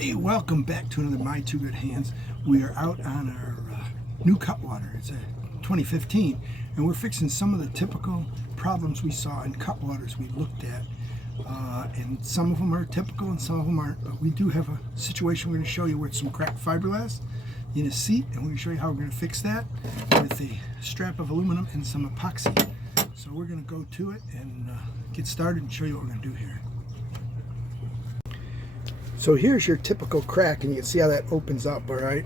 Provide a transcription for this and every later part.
Hey, welcome back to another My Two Good Hands. We are out on our new Cutwater. It's a 2015, and we're fixing some of the typical problems we saw in Cutwaters we looked at. And some of them are typical and some of them aren't, but we do have a situation we're going to show you with some cracked fiberglass in a seat, and we're going to show you how we're going to fix that with a strap of aluminum and some epoxy. So we're going to go to it and get started and show you what we're going to do here. So here's your typical crack, and you can see how that opens up, all right?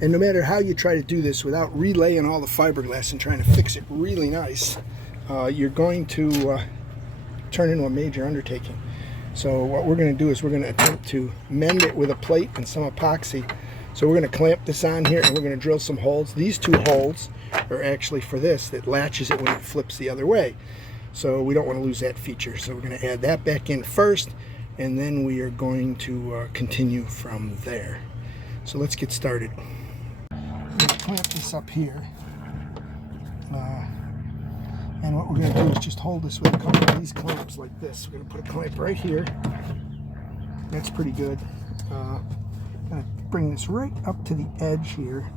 And no matter how you try to do this without relaying all the fiberglass and trying to fix it really nice, you're going to turn into a major undertaking. So what we're going to do is we're going to attempt to mend it with a plate and some epoxy. So we're going to clamp this on here, and we're going to drill some holes. These two holes are actually for this that latches it when it flips the other way. So we don't want to lose that feature. So we're going to add that back in first, and then we are going to continue from there. So let's get started. Let's clamp this up here. And what we're going to do is just hold this with a couple of these clamps like this. We're going to put a clamp right here. That's pretty good. Going to bring this right up to the edge here,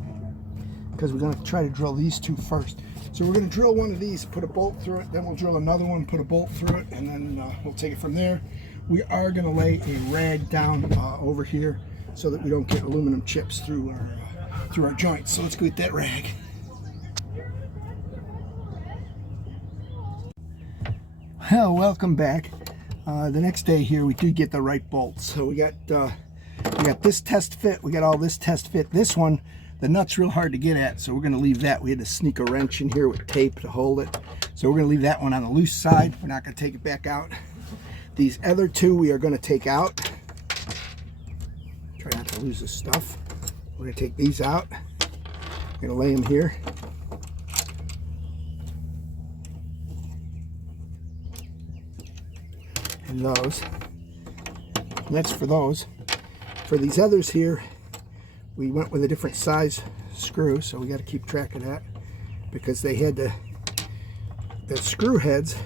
because we're going to try to drill these two first. So we're going to drill one of these, put a bolt through it, then we'll drill another one, put a bolt through it, and then we'll take it from there. We are going to lay a rag down over here so that we don't get aluminum chips through our joints. So let's go get that rag. Well, welcome back. The next day here we did get the right bolts. So we got this test fit. We got all this test fit. This one, the nut's real hard to get at, so we're going to leave that. We had to sneak a wrench in here with tape to hold it. So we're going to leave that one on the loose side. We're not going to take it back out. These other two we are going to take out. Try not to lose this stuff. We're going to take these out. We're going to lay them here. And those. And that's for those. For these others here, we went with a different size screw, so we got to keep track of that, because they had the screw heads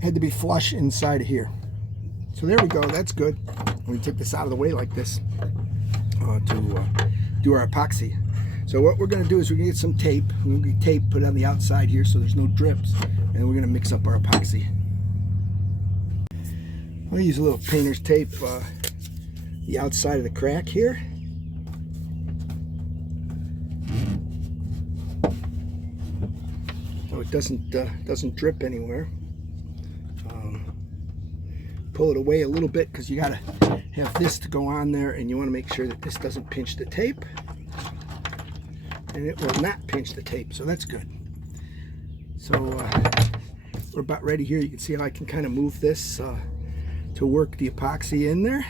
had to be flush inside of here. So there we go, that's good. We take this out of the way like this to do our epoxy. So what we're going to do is we're going to get some tape. We're going to get tape put on the outside here so there's no drips, and we're going to mix up our epoxy. I'll use a little painter's tape, the outside of the crack here. So it doesn't drip anywhere. Pull it away a little bit, because you got to have this to go on there, and you want to make sure that this doesn't pinch the tape, and it will not pinch the tape, so that's good. So we're about ready here. You can see how I can kind of move this to work the epoxy in there.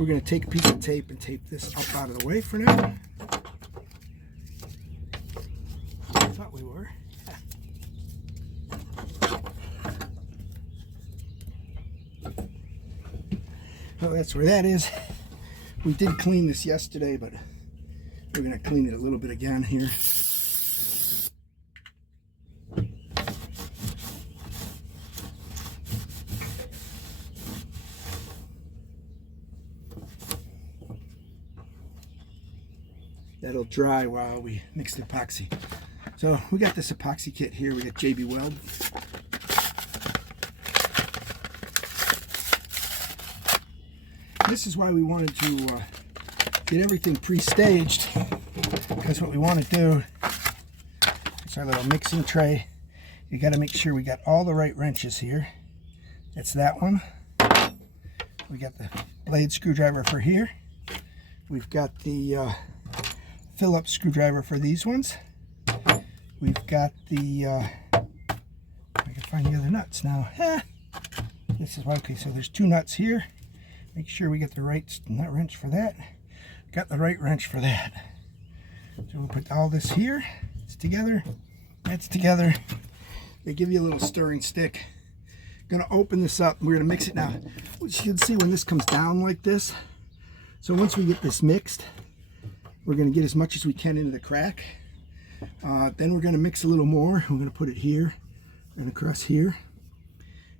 We're going to take a piece of tape and tape this up out of the way for now. I thought we were. Well, that's where that is. We did clean this yesterday, but we're going to clean it a little bit again here. That'll dry while we mix the epoxy. So we got this epoxy kit here. We got Weld. This is why we wanted to get everything pre-staged, because what we want to do is our little mixing tray. You got to make sure we got all the right wrenches here. That's that one. We got the blade screwdriver for here. We've got the Phillips screwdriver for these ones. We've got the I can find the other nuts now. This is why. Okay, so there's two nuts here. Make sure we get the right nut wrench for that. Got the right wrench for that. So we'll put all this here. It's together. That's together. They give you a little stirring stick. Gonna open this up. We're gonna mix it now. Which you can see when this comes down like this. So once we get this mixed, we're gonna get as much as we can into the crack. Then we're gonna mix a little more. We're gonna put it here and across here.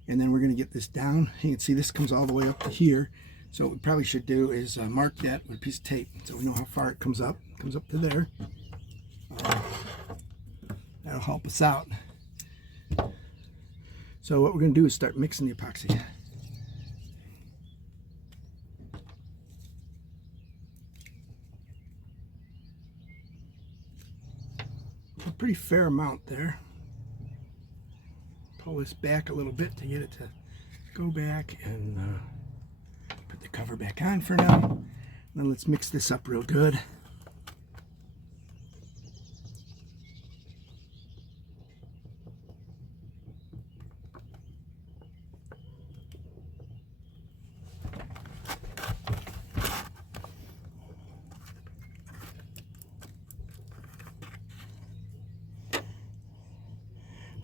And then we're gonna get this down. You can see this comes all the way up to here. So what we probably should do is mark that with a piece of tape so we know how far it comes up. It comes up to there. That'll help us out. So what we're going to do is start mixing the epoxy. A pretty fair amount there. Pull this back a little bit to get it to go back, and put the cover back on for now. Then let's mix this up real good.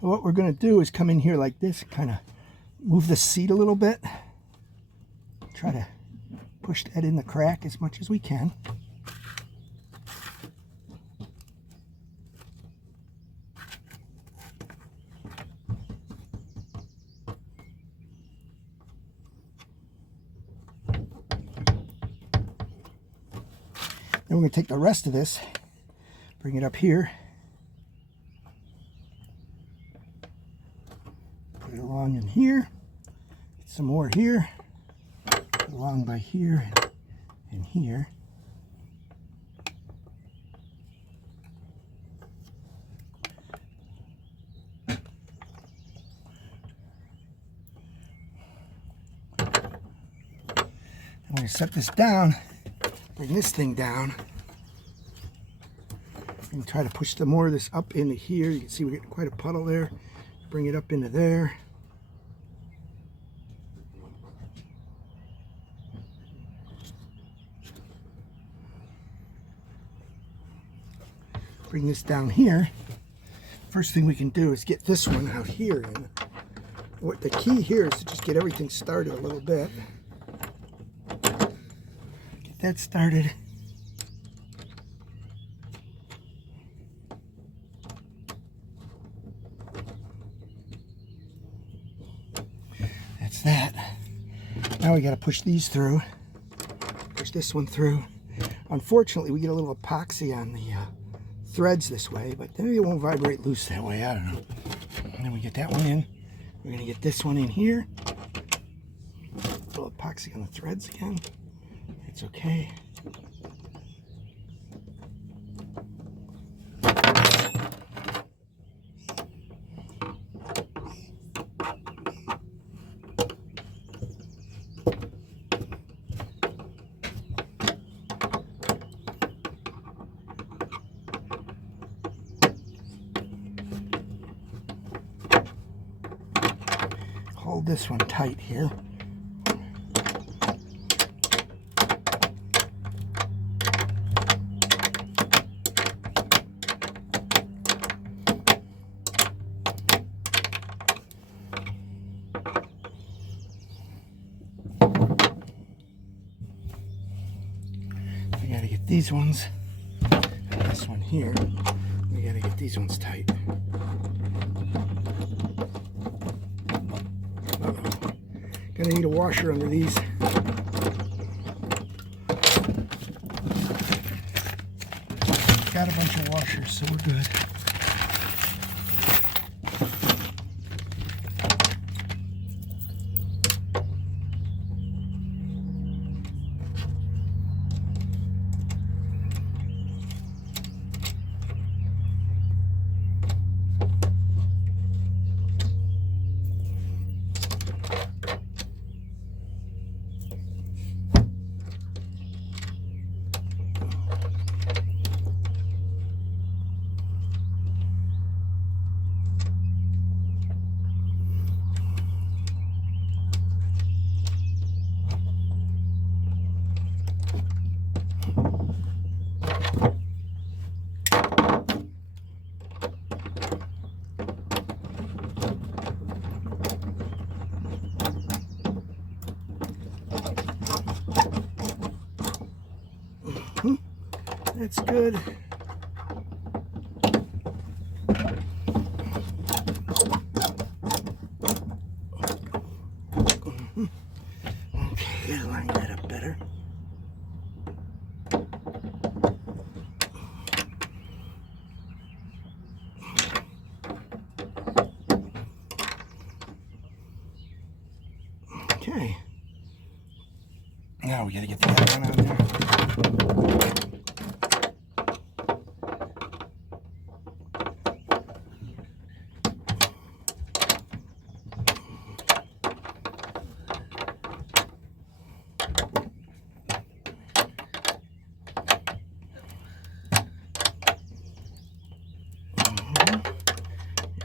What we're going to do is come in here like this, kind of move the seat a little bit. Try to push that in the crack as much as we can. Then we're going to take the rest of this, bring it up here, put it along in here, get some more here, put it along by here and here. I'm going to set this down, bring this thing down, and try to push some more of this up into here. You can see we're getting quite a puddle there. Bring it up into there. Bring this down here. First thing we can do is get this one out here. And what the key here is to just get everything started a little bit. Get that started. That's that. Now we got to push these through. Push this one through. Unfortunately, we get a little epoxy on the threads this way, but maybe it won't vibrate loose that way. I don't know. And then we get that one in. We're going to get this one in here. A little epoxy on the threads again. It's okay. Hold this one tight here. We gotta get these ones, and this one here, we gotta get these ones tight. Gonna need a washer under these. Got a bunch of washers, so we're good. That's good. Okay, line that up Now we gotta get the other one on there.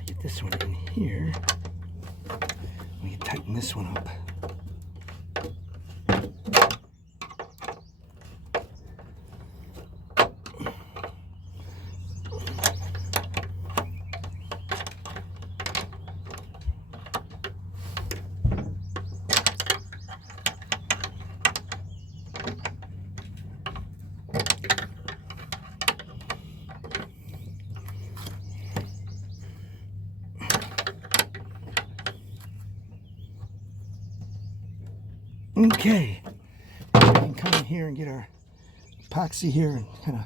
Get this one in here. We can tighten this one up. Okay, we can come in here and get our epoxy here and kind of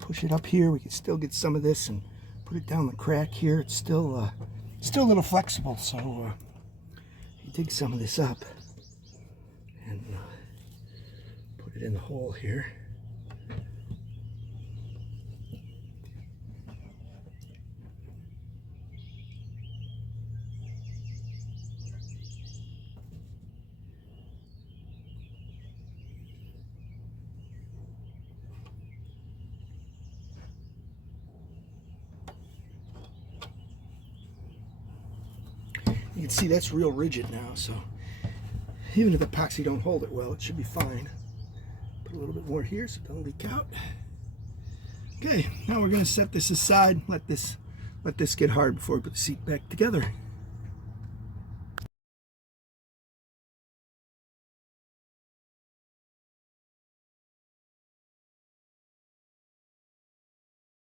push it up here. We can still get some of this and put it down the crack here. It's still a little flexible, so you dig some of this up and put it in the hole here. You can see that's real rigid now, so even if epoxy don't hold it well, it should be fine. Put a little bit more here so it doesn't leak out. Okay, now we're going to set this aside, let this get hard before we put the seat back together.